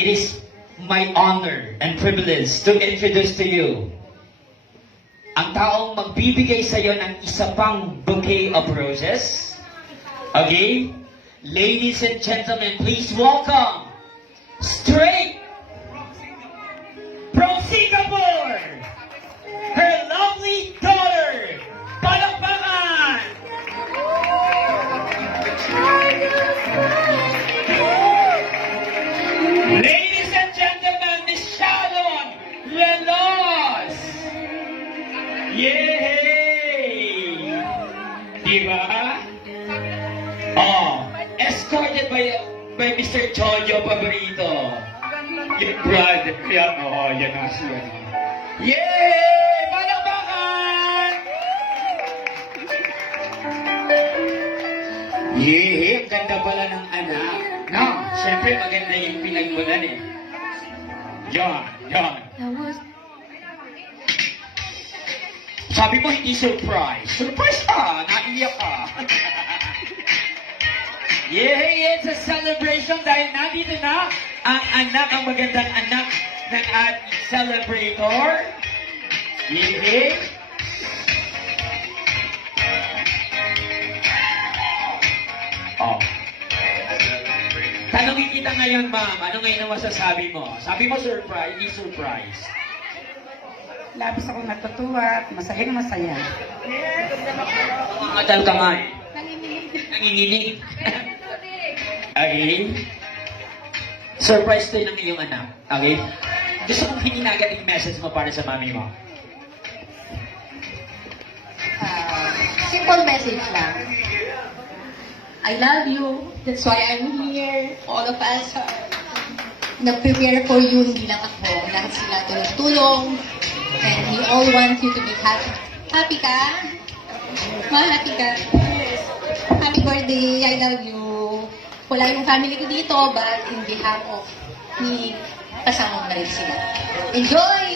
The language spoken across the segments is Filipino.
it is my honor and privilege to introduce to you ang taong magbibigay sa iyo ng isa pang bouquet of roses. Okay? Ladies and gentlemen, please welcome straight from Singapore, her lovely daughter, Palakpakan! Ladies and gentlemen, Miss Sharon Lelos! Yay! Diba? Oh, escorted by Mr. Jojo Paborito. Yung brother, yan, oh, yan na siya. Yay! Palakpakan! Yay! Ang ganda pala ng anak. No, siyempre maganda yung pinagmulan eh. Yan, yan. Sabi mo hindi surprise. Surprise ka! Naiyak ka. Yay! It's a celebration dahil nandito na ang anak, ang magandang anak ng ating celebrator. Yay! Oh. Tanungin kita ngayon, ma'am. Ano ngayon ang masasabi mo? Sabi mo surprise, hindi surprise. Labis ako natutuwa at masayang masaya. Mangatal ka nga eh. Nanginginig. Okay? Surprise tayo ng iyong anak. Okay? Gusto kong hininagat yung message mo para sa mami mo. Simple message lang. I love you. That's why I'm here. All of us are nag-prepare for you. Hindi lang ako. Lahat sila tulong-tulong. And we all want you to be happy. Happy ka? Ma, happy ka? Happy birthday. I love you. Wala yung family ko dito, but in behalf of me, kasama mo na rin sila. Enjoy!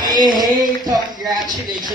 Hey, congratulations.